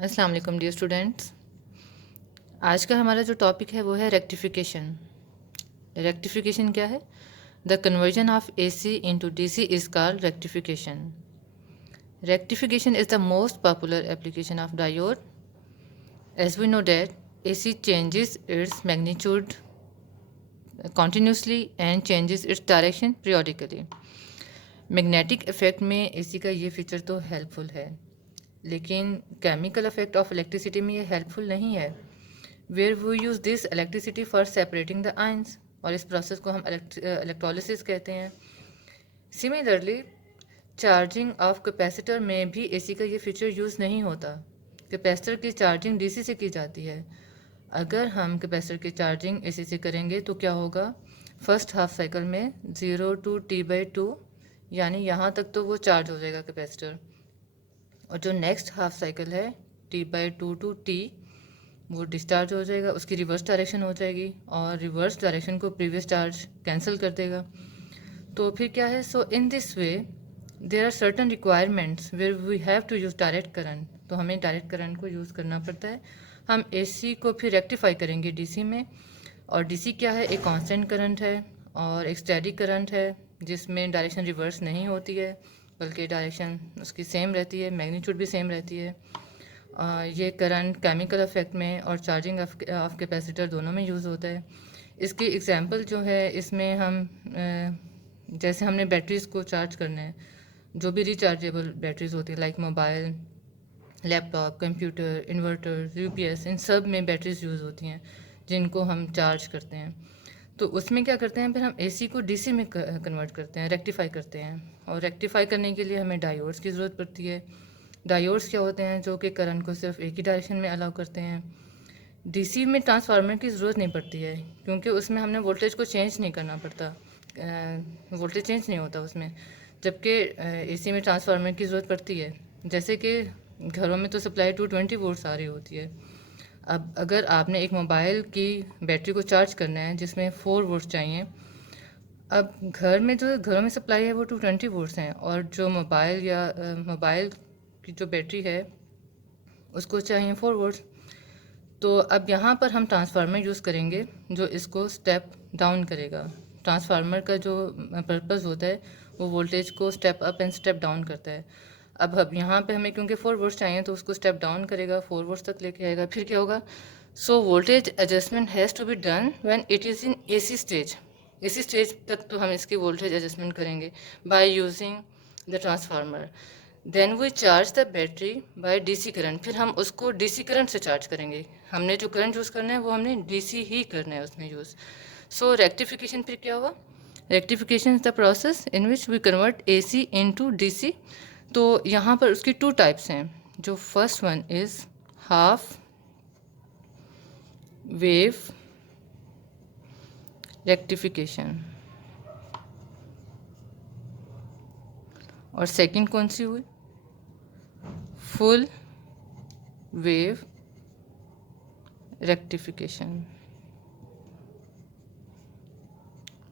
अस्सलाम वालेकुम dear students. आज का हमारा जो टॉपिक है वो है रेक्टिफिकेशन। रेक्टिफिकेशन क्या है? The conversion of AC into DC is called rectification. Rectification is the most popular application of diode. As we know that AC changes its magnitude continuously and changes its direction periodically. Magnetic effect में AC का ये feature तो helpful है, लेकिन chemical effect of electricity में ये helpful नहीं है। Where we use this electricity for separating the ions, और इस प्रोसेस को हम इलेक्ट्रोलिसिस कहते हैं। सिमिलरली चार्जिंग ऑफ कैपेसिटर में भी एसी का ये फीचर यूज़ नहीं होता। कैपेसिटर की चार्जिंग डीसी से की जाती है। अगर हम कैपेसिटर की चार्जिंग एसी से करेंगे तो क्या होगा? फर्स्ट हाफ साइकिल में 0 to T/2, यानी यहाँ तक तो वो चार्ज हो जाएगा कैपेसिटर, और जो नेक्स्ट हाफ साइकिल है T/2 to T, वो डिस्चार्ज हो जाएगा, उसकी रिवर्स डायरेक्शन हो जाएगी और रिवर्स डायरेक्शन को प्रीवियस चार्ज कैंसिल कर देगा। तो फिर क्या है? So in this way there are certain requirements where we have to use direct current, तो हमें डायरेक्ट करंट को यूज़ करना पड़ता है। हम एसी को फिर रेक्टिफाई करेंगे डीसी में, और डीसी क्या है? एक कांस्टेंट करंट है और एक स्टेडी करंट है जिसमें डायरेक्शन रिवर्स नहीं होती है, बल्कि डायरेक्शन उसकी सेम रहती है, मैग्नीट्यूड भी सेम रहती है। ये करंट केमिकल इफेक्ट में और चार्जिंग ऑफ कैपेसिटर दोनों में यूज़ होता है। इसकी एग्जांपल जो है, इसमें हम जैसे हमने बैटरीज़ को चार्ज करना है, जो भी रिचार्जेबल बैटरीज होती है like mobile, laptop, computer, inverter, UPS, इन सब में बैटरीज यूज़ होती हैं जिनको हम चार्ज करते हैं। तो उसमें क्या करते हैं, फिर हम एसी को डीसी में कन्वर्ट करते हैं, रेक्टिफाई करते हैं। और रेक्टिफाई करने के लिए हमें डायोड्स की ज़रूरत पड़ती है। डायोड्स क्या होते हैं? जो कि करंट को सिर्फ एक ही डायरेक्शन में अलाउ करते हैं। डीसी में ट्रांसफार्मर की ज़रूरत नहीं पड़ती है, क्योंकि उसमें हमने वोल्टेज को चेंज नहीं करना पड़ता, वोल्टेज चेंज नहीं होता उसमें। जबकि एसी में ट्रांसफार्मर की ज़रूरत पड़ती है। जैसे कि घरों में तो सप्लाई 220 वोल्ट्स आ रही होती है। अब अगर आपने एक मोबाइल की बैटरी को चार्ज करना है जिसमें 4 वोल्ट्स चाहिए, अब घर में जो घरों में सप्लाई है वो 220 वोल्ट्स हैं, और जो मोबाइल या मोबाइल की जो बैटरी है उसको चाहिए 4 वोल्ट्स। तो अब यहाँ पर हम ट्रांसफार्मर यूज़ करेंगे जो इसको स्टेप डाउन करेगा। ट्रांसफार्मर का जो पर्पस होता है वो वोल्टेज को step up and step down करता है। अब यहाँ पे हमें क्योंकि 4 वोल्ट्स चाहिए तो उसको स्टेप डाउन करेगा, 4 वोल्ट्स तक लेके आएगा। फिर क्या होगा? So voltage adjustment has to be done when it is in AC stage. AC stage तक तो हम इसकी वोल्टेज एडजस्टमेंट करेंगे by using the transformer. Then we charge the battery by DC current. फिर हम उसको डीसी करंट से charge करेंगे। हमने जो करंट यूज़ करना है वो हमने डीसी ही करना है उसमें यूज़। सो रेक्टिफिकेशन फिर क्या हुआ? Rectification is the process in which we convert AC into DC. तो यहाँ पर उसकी 2 टाइप्स हैं। जो first one is half wave rectification, और सेकंड कौन सी हुई? Full wave rectification.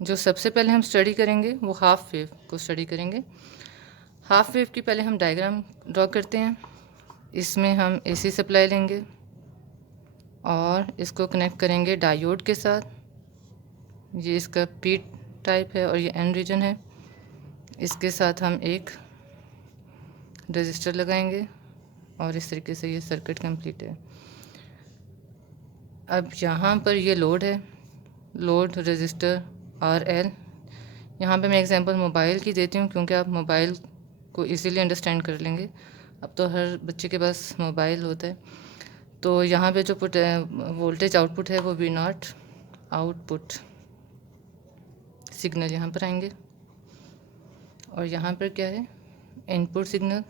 जो सबसे पहले हम स्टडी करेंगे वो हाफ वेव को स्टडी करेंगे। हाफ वेव की पहले हम डायग्राम ड्रॉ करते हैं। इसमें हम एसी सप्लाई लेंगे और इसको कनेक्ट करेंगे डायोड के साथ। ये इसका पी टाइप है और ये एन रीजन है। इसके साथ हम एक रजिस्टर लगाएंगे और इस तरीके से ये सर्किट कंप्लीट है। अब यहाँ पर ये लोड है, लोड रजिस्टर RL। यहाँ पे मैं एग्जांपल मोबाइल की देती हूँ क्योंकि आप मोबाइल को इजीली अंडरस्टैंड कर लेंगे। अब तो हर बच्चे के पास मोबाइल होता है। तो यहाँ पे जो वोल्टेज आउटपुट है वो V0 आउटपुट सिग्नल यहाँ पर आएंगे, और यहाँ पर क्या है? Input signal.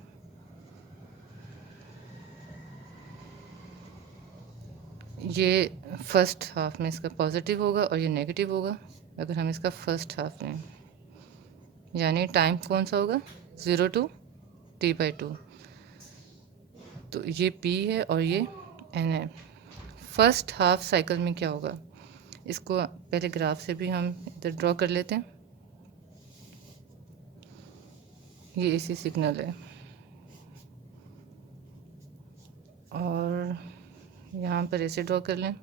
ये फर्स्ट हाफ में इसका पॉजिटिव होगा और ये नेगेटिव होगा अगर हम इसका फर्स्ट हाफ लें, यानी टाइम कौन सा होगा? 0 to T/2। तो ये P है और ये N है। फर्स्ट हाफ साइकिल में क्या होगा? इसको पहले ग्राफ से भी हम इधर ड्रॉ कर लेते हैं। ये AC सिग्नल है और यहाँ पर ऐसे ड्रॉ कर लें।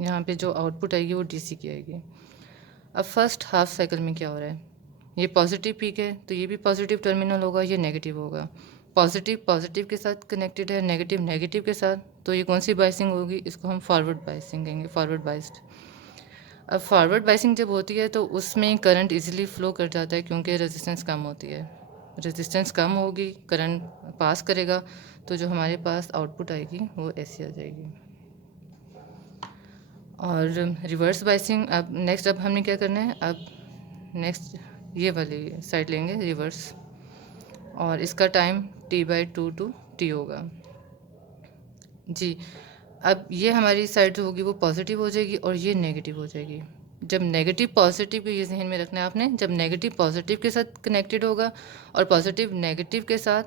यहाँ पे जो आउटपुट आएगी वो डीसी की आएगी। अब फर्स्ट हाफ साइकिल में क्या हो रहा है, ये पॉजिटिव पीक है तो ये भी पॉजिटिव टर्मिनल होगा, ये नेगेटिव होगा। पॉजिटिव पॉजिटिव के साथ कनेक्टेड है, नेगेटिव नेगेटिव के साथ, तो ये कौन सी बाइसिंग होगी, इसको हम फॉरवर्ड बाइसिंग कहेंगे, फॉरवर्ड बाइस्ड। अब फॉरवर्ड बाइसिंग जब होती है तो उसमें करंट इजीली फ्लो कर जाता है क्योंकि रेजिस्टेंस कम होती है। रेजिस्टेंस कम होगी, करंट पास करेगा, तो जो हमारे पास आउटपुट आएगी वो ऐसी आ जाएगी। और रिवर्स बाइसिंग, अब हमने क्या करना है, अब नेक्स्ट ये वाली साइड लेंगे रिवर्स, और इसका टाइम T/2 टू T होगा जी। अब ये हमारी साइड जो होगी वो पॉजिटिव हो जाएगी और ये नेगेटिव हो जाएगी। जब नेगेटिव पॉजिटिव को ये जहन में रखना है आपने, जब नेगेटिव पॉजिटिव के साथ कनेक्टेड होगा और पॉजिटिव नेगेटिव के साथ,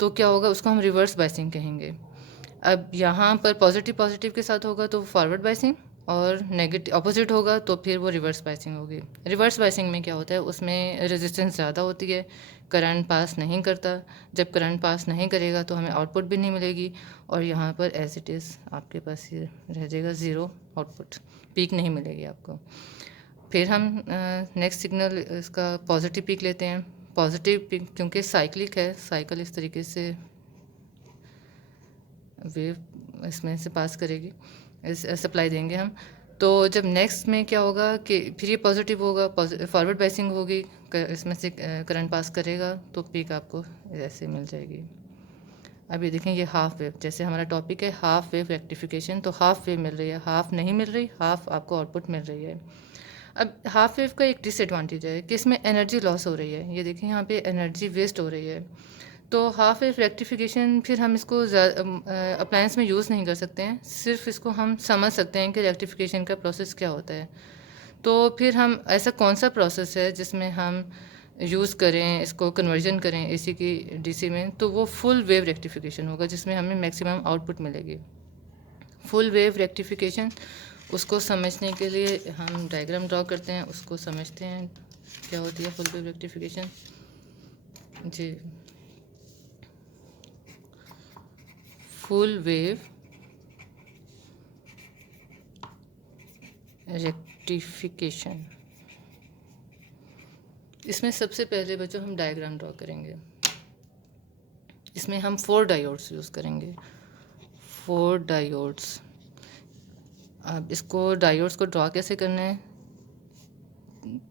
तो क्या होगा, उसको हम रिवर्स बाइसिंग कहेंगे। अब यहाँ पर पॉजिटिव पॉजिटिव के साथ होगा तो फॉरवर्ड बाइसिंग, और नेगेटिव अपोजिट होगा तो फिर वो रिवर्स बाइसिंग होगी। रिवर्स बाइसिंग में क्या होता है, उसमें रेजिस्टेंस ज़्यादा होती है, करंट पास नहीं करता। जब करंट पास नहीं करेगा तो हमें आउटपुट भी नहीं मिलेगी, और यहाँ पर एज इट इज़ आपके पास ये रह जाएगा ज़ीरो आउटपुट, पीक नहीं मिलेगी आपको। फिर हम नेक्स्ट सिग्नल इसका पॉजिटिव पीक लेते हैं। पॉजिटिव पीक क्योंकि साइक्लिक है, साइकिल इस तरीके से वेव इसमें से पास करेगी, इस सप्लाई देंगे हम। तो जब नेक्स्ट में क्या होगा कि फिर ये पॉजिटिव होगा, फॉरवर्ड बाइसिंग होगी, इसमें से करंट पास करेगा तो पीक आपको ऐसे मिल जाएगी। अब ये देखें, ये हाफ वेव, जैसे हमारा टॉपिक है हाफ वेव रेक्टिफिकेशन, तो हाफ वेव मिल रही है, हाफ नहीं मिल रही, हाफ आपको आउटपुट मिल रही है। अब हाफ वेव का एक डिसएडवांटेज है कि इसमें एनर्जी लॉस हो रही है, ये देखें यहाँ पे एनर्जी वेस्ट हो रही है। तो हाफ वेव रेक्टिफिकेशन फिर हम इसको अप्लायंस में यूज़ नहीं कर सकते हैं, सिर्फ इसको हम समझ सकते हैं कि रेक्टिफिकेशन का प्रोसेस क्या होता है। तो फिर हम ऐसा कौन सा प्रोसेस है जिसमें हम यूज़ करें, इसको कन्वर्जन करें एसी की डीसी में, तो वो फुल वेव रेक्टिफिकेशन होगा जिसमें हमें मैक्सिमम आउटपुट मिलेगी। फुल वेव रेक्टिफिकेशन, उसको समझने के लिए हम डायग्राम ड्रॉ करते हैं, उसको समझते हैं क्या होती है फुल वेव रेक्टिफिकेशन जी। फुल वेव रेक्टिफिकेशन, इसमें सबसे पहले बच्चों हम डायग्राम ड्रॉ करेंगे। इसमें हम 4 डायोड्स यूज़ करेंगे, 4 डायोड्स। अब इसको डायोड्स को ड्रॉ कैसे करना है,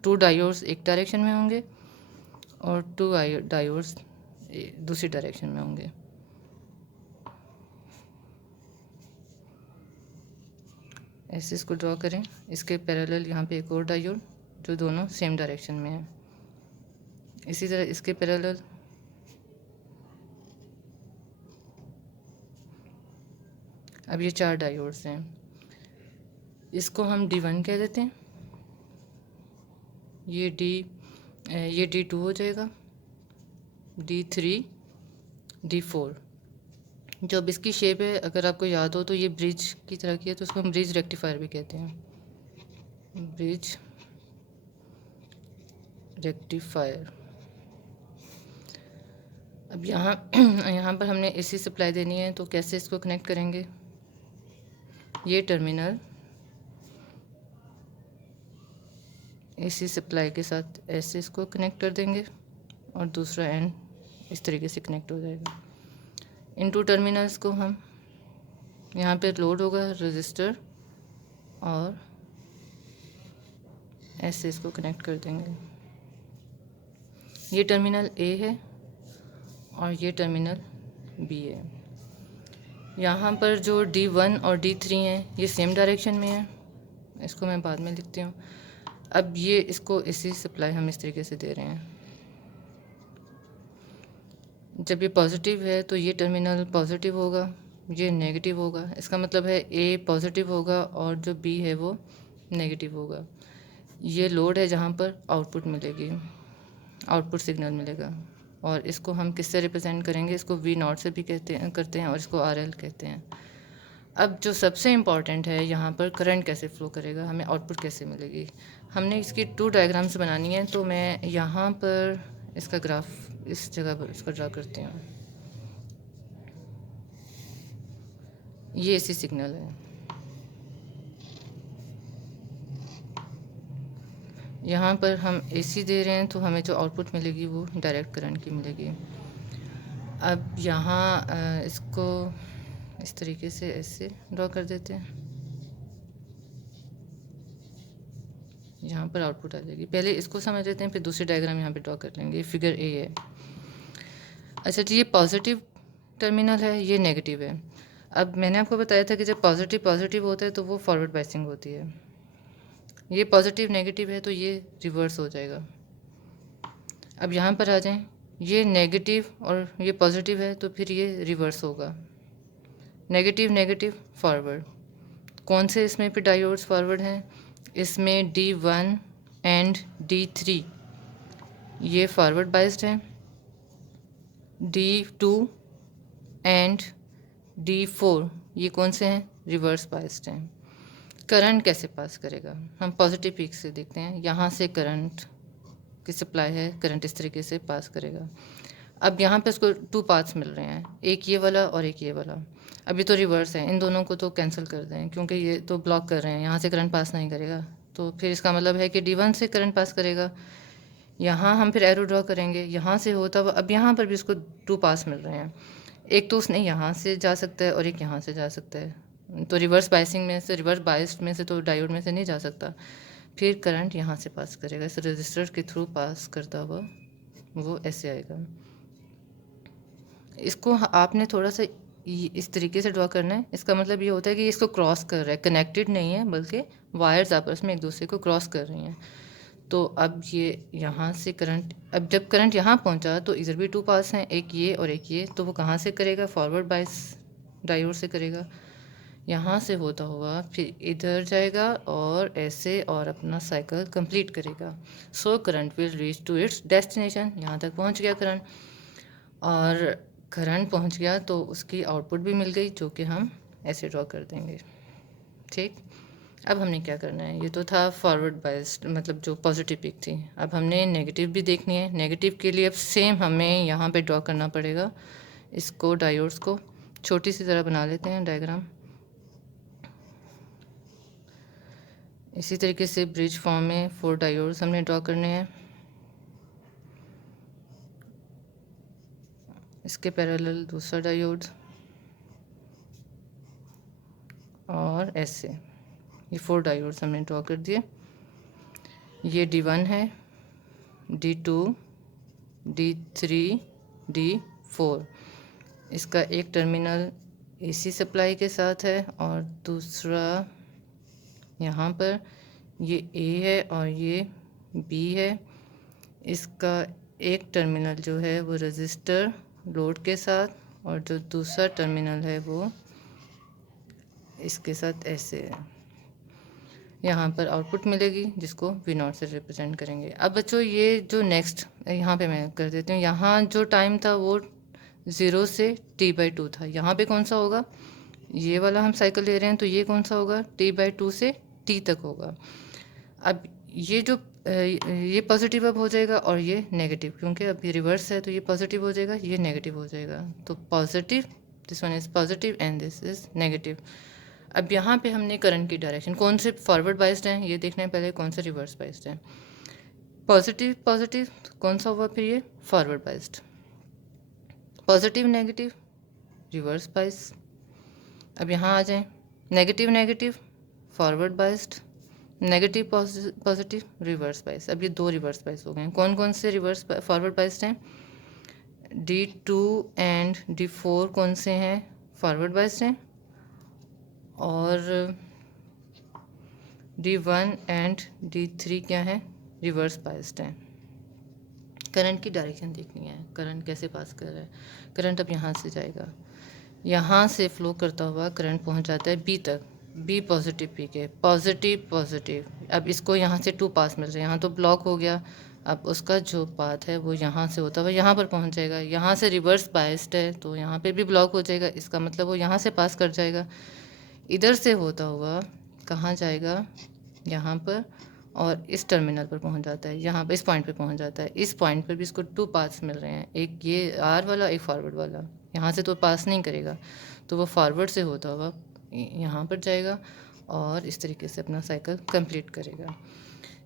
2 डायोड्स एक डायरेक्शन में होंगे और 2 डायोड्स दूसरी डायरेक्शन में होंगे। ऐसे इसको ड्रॉ करें, इसके पैरेलल यहाँ पे एक और डायोड जो दोनों सेम डायरेक्शन में है। इसी तरह इसके पैरेलल अब ये 4 डायोड्स हैं, इसको हम D1 कह देते हैं, ये D2 हो जाएगा, D3, D4। जो अब इसकी शेप है, अगर आपको याद हो तो ये ब्रिज की तरह की है, तो उसको हम ब्रिज रेक्टिफायर भी कहते हैं, ब्रिज रेक्टिफायर। अब यहाँ पर हमने एसी सप्लाई देनी है, तो कैसे इसको कनेक्ट करेंगे, ये टर्मिनल एसी सप्लाई के साथ ऐसे इसको कनेक्ट कर देंगे और दूसरा एंड इस तरीके से कनेक्ट हो जाएगा। इन 2 टर्मिनल्स को हम यहाँ पे लोड होगा रजिस्टर, और ऐसे इसको कनेक्ट कर देंगे। ये टर्मिनल ए है और ये टर्मिनल बी है। यहाँ पर जो D1 और D3 हैं ये सेम डायरेक्शन में है, इसको मैं बाद में लिखती हूँ। अब ये इसको एसी सप्लाई हम इस तरीके से दे रहे हैं। जब ये पॉजिटिव है तो ये टर्मिनल पॉजिटिव होगा, ये नेगेटिव होगा, इसका मतलब है ए पॉजिटिव होगा और जो बी है वो नेगेटिव होगा। ये लोड है जहाँ पर आउटपुट मिलेगी, आउटपुट सिग्नल मिलेगा, और इसको हम किससे रिप्रेजेंट करेंगे, इसको V0 से भी करते हैं और इसको RL कहते हैं। अब जो सबसे इम्पॉर्टेंट है, यहाँ पर करंट कैसे फ्लो करेगा, हमें आउटपुट कैसे मिलेगी। हमने इसकी 2 डायग्राम्स बनानी है, तो मैं यहाँ पर इसका ग्राफ इस जगह पर इसको ड्रा करती हूँ। ये AC सिग्नल है, यहाँ पर हम AC दे रहे हैं तो हमें जो आउटपुट मिलेगी वो डायरेक्ट करंट की मिलेगी। अब यहाँ इसको इस तरीके से ऐसे ड्रॉ कर देते हैं, यहाँ पर आउटपुट आ जाएगी। पहले इसको समझ लेते हैं, फिर दूसरी डायग्राम यहाँ पे ड्रॉ कर लेंगे। फिगर A है। अच्छा जी, ये पॉजिटिव टर्मिनल है, ये नेगेटिव है। अब मैंने आपको बताया था कि जब पॉजिटिव पॉजिटिव होता है तो वो फॉरवर्ड बायसिंग होती है। ये पॉजिटिव नेगेटिव है तो ये रिवर्स हो जाएगा। अब यहाँ पर आ जाएं, ये नेगेटिव और ये पॉजिटिव है तो फिर ये रिवर्स होगा। Negative negative forward. कौन से इसमें पे डायोड्स फॉरवर्ड हैं? इसमें D1 एंड D3 ये फॉरवर्ड बाइस्ड हैं। D2 एंड D4 ये कौन से हैं? रिवर्स बाइस्ड हैं। करंट कैसे पास करेगा? हम पॉजिटिव पीक से देखते हैं। यहाँ से करंट की सप्लाई है, करंट इस तरीके से पास करेगा। अब यहाँ पे इसको 2 पाथ्स मिल रहे हैं, एक ये वाला और एक ये वाला। अभी तो रिवर्स है, इन दोनों को तो कैंसिल कर दें क्योंकि ये तो ब्लॉक कर रहे हैं, यहाँ से करंट पास नहीं करेगा। तो फिर इसका मतलब है कि D1 से करंट पास करेगा। यहाँ हम फिर एरो ड्रॉ करेंगे, यहाँ से होता हुआ अब यहाँ पर भी इसको 2 पास मिल रहे हैं। एक तो उसने यहाँ से जा सकता है और एक यहाँ से जा सकता है। तो रिवर्स बाइसिंग में से, रिवर्स बाइस्ड में से तो डायोड में से नहीं जा सकता। फिर करंट यहाँ से पास करेगा, इस रजिस्टर के थ्रू पास करता हुआ वो ऐसे आएगा। इसको आपने थोड़ा सा इस तरीके से ड्रॉ करना है। इसका मतलब ये होता है कि इसको क्रॉस कर रहा है, कनेक्टेड नहीं है बल्कि वायर्स आपस में एक दूसरे को क्रॉस कर रही हैं। तो अब ये यहाँ से करंट, अब जब करंट यहाँ पहुँचा तो इधर भी 2 पास हैं, एक ये और एक ये। तो वो कहाँ से करेगा? फॉरवर्ड बायस डायोड से करेगा। यहाँ से होता हुआ फिर इधर जाएगा और ऐसे और अपना साइकिल कंप्लीट करेगा। So current will reach to its destination. यहाँ तक पहुँच गया करंट, और करंट पहुँच गया तो उसकी आउटपुट भी मिल गई, जो कि हम ऐसे ड्रॉ कर देंगे। ठीक, अब हमने क्या करना है? ये तो था फॉरवर्ड बायस्ड, मतलब जो पॉजिटिव पीक थी। अब हमने नेगेटिव भी देखनी है। नेगेटिव के लिए अब सेम हमें यहाँ पे ड्रॉ करना पड़ेगा। इसको डायोड्स को छोटी सी तरह बना लेते हैं डायग्राम। इसी तरीके से ब्रिज फॉर्म में 4 डायोड्स हमने ड्रॉ करने हैं। इसके पैरेलल दूसरा डायोड और ऐसे ये 4 डायोड्स हमने ड्रॉ कर दिए। ये D1 है, D2, D3, D4। इसका एक टर्मिनल AC सप्लाई के साथ है और दूसरा यहाँ पर ये A है और ये B है। इसका एक टर्मिनल जो है वो रजिस्टर लोड के साथ, और जो दूसरा टर्मिनल है वो इसके साथ ऐसे है। यहाँ पर आउटपुट मिलेगी जिसको V0 से रिप्रेजेंट करेंगे। अब बच्चों ये जो नेक्स्ट यहाँ पे मैं कर देती हूँ, यहाँ जो टाइम था वो 0 से T/2 था। यहाँ पे कौन सा होगा? ये वाला हम साइकिल ले रहे हैं तो ये कौन सा होगा? T/2 से T तक होगा। अब ये जो ये पॉजिटिव अब हो जाएगा और ये नेगेटिव, क्योंकि अब ये रिवर्स है तो ये पॉजिटिव हो जाएगा, ये नेगेटिव हो जाएगा। तो positive, this one is positive and this is negative. अब यहाँ पे हमने करंट की डायरेक्शन, कौन से फॉरवर्ड बाइस्ड हैं ये देखना है पहले, कौन से रिवर्स बाइस्ड हैं। पॉजिटिव पॉजिटिव कौन सा हुआ फिर? ये forward biased. Positive negative reverse biased. अब यहाँ आ जाएं, negative negative forward biased, negative positive reverse bias. अब ये 2 रिवर्स बाइस हो गए हैं। कौन कौन से रिवर्स फॉरवर्ड बाइस्ड हैं? D2 एंड D4 कौन से हैं? फॉरवर्ड बाइस्ड हैं। और D1 एंड D3 क्या है? रिवर्स बाइस्ड हैं। करंट की डायरेक्शन देखनी है, करंट कैसे पास कर रहा है। करंट अब यहाँ से जाएगा, यहाँ से फ्लो करता हुआ करंट पहुँच जाता है B तक। B पॉजिटिव पीक है, पॉजिटिव पॉजिटिव। अब इसको यहाँ से 2 पास मिल रहे हैं, यहाँ तो ब्लॉक हो गया। अब उसका जो पाथ है वो यहाँ से होता हुआ यहाँ पर पहुँच जाएगा। यहाँ से रिवर्स बाइस्ड है तो यहाँ पे भी ब्लॉक हो जाएगा, इसका मतलब वो यहाँ से पास कर जाएगा। इधर से होता हुआ कहाँ जाएगा? यहाँ पर, और इस टर्मिनल पर पहुंच जाता है, यहाँ पर इस पॉइंट पे पहुंच जाता है। इस पॉइंट पर भी इसको 2 पाथ्स मिल रहे हैं, एक ये आर वाला, एक फॉरवर्ड वाला। यहाँ से तो पास नहीं करेगा, तो वो फॉरवर्ड से होता हुआ यहाँ पर जाएगा और इस तरीके से अपना साइकिल कंप्लीट करेगा।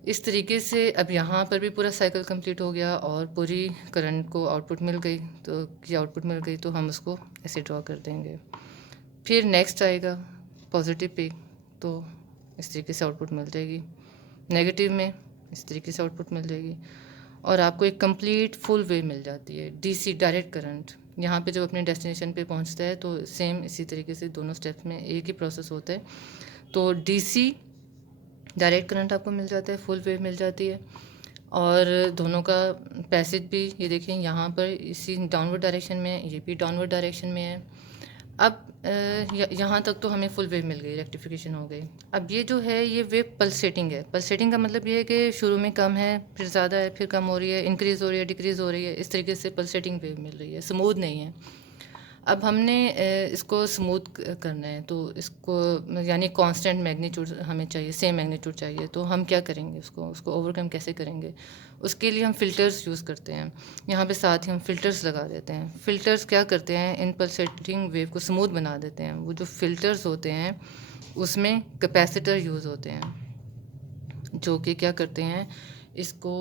इस तरीके से अब यहाँ पर भी पूरा साइकिल कंप्लीट हो गया और पूरी करंट को आउटपुट मिल गई। तो ये आउटपुट मिल गई तो हम उसको ऐसे ड्रॉ कर देंगे। फिर नेक्स्ट आएगा पॉजिटिव पे, तो इस तरीके से आउटपुट मिल जाएगी। नेगेटिव में इस तरीके से आउटपुट मिल जाएगी और आपको एक कंप्लीट फुल वेव मिल जाती है, डीसी डायरेक्ट करंट। यहाँ पे जब अपने डेस्टिनेशन पे पहुँचता है तो सेम इसी तरीके से दोनों स्टेप्स में एक ही प्रोसेस होता है। तो डीसी डायरेक्ट करंट आपको मिल जाता है, फुल वेव मिल जाती है। और दोनों का पैसेज भी ये देखिए, यहाँ पर इसी डाउनवर्ड डायरेक्शन में है, ये भी डाउनवर्ड डायरेक्शन में है। अब यहाँ तक तो हमें फुल वेव मिल गई, रेक्टिफिकेशन हो गई। अब ये जो है ये वेव पल्सेटिंग है। पल्सेटिंग का मतलब ये है कि शुरू में कम है, फिर ज़्यादा है, फिर कम हो रही है, इंक्रीज़ हो रही है, डिक्रीज़ हो रही है। इस तरीके से पल्सेटिंग वेव मिल रही है, स्मूथ नहीं है। अब हमने इसको स्मूथ करना है, तो इसको यानी कांस्टेंट मैग्नीट्यूड हमें चाहिए, सेम मैग्नीट्यूड चाहिए। तो हम क्या करेंगे, उसको ओवरकम कैसे करेंगे? उसके लिए हम फ़िल्टर्स यूज़ करते हैं। यहाँ पे साथ ही हम फ़िल्टर्स लगा देते हैं। फ़िल्टर्स क्या करते हैं, इन पल्सेटिंग वेव को स्मूथ बना देते हैं। वो जो फ़िल्टर्स होते हैं उसमें कैपेसिटर यूज़ होते हैं, जो कि क्या करते हैं, इसको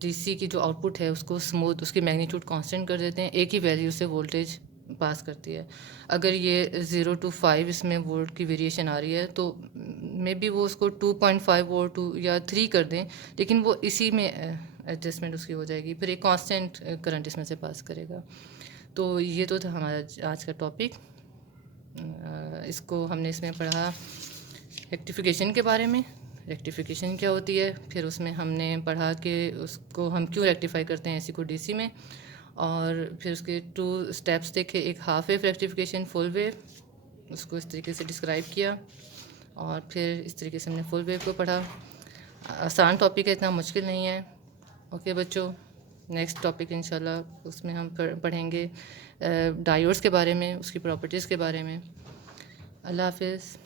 डीसी की जो आउटपुट है उसको स्मूथ, उसकी मैग्नीट्यूड कांस्टेंट कर देते हैं। एक ही वैल्यू से वोल्टेज पास करती है। अगर ये 0 to 5 इसमें वोल्ट की वेरिएशन आ रही है तो मे बी वो उसको 2.5 वोल्ट या 3 कर दें, लेकिन वो इसी में एडजस्टमेंट उसकी हो जाएगी, फिर एक कांस्टेंट करंट इसमें से पास करेगा। तो ये तो था हमारा आज का टॉपिक। इसको हमने इसमें पढ़ा रेक्टिफिकेशन के बारे में, रेक्टिफिकेशन क्या होती है, फिर उसमें हमने पढ़ा कि उसको हम क्यों रेक्टिफाई करते हैं एसी को डीसी में, और फिर उसके 2 स्टेप्स देखे, एक half wave rectification, full wave, उसको इस तरीके से डिस्क्राइब किया, और फिर इस तरीके से हमने फुल वेव को पढ़ा। आसान टॉपिक है, इतना मुश्किल नहीं है। ओके बच्चों, नेक्स्ट टॉपिक इंशाल्लाह उसमें हम पढ़ेंगे डायोड्स के बारे में, उसकी प्रॉपर्टीज़ के बारे में। अल्लाह हाफिज़।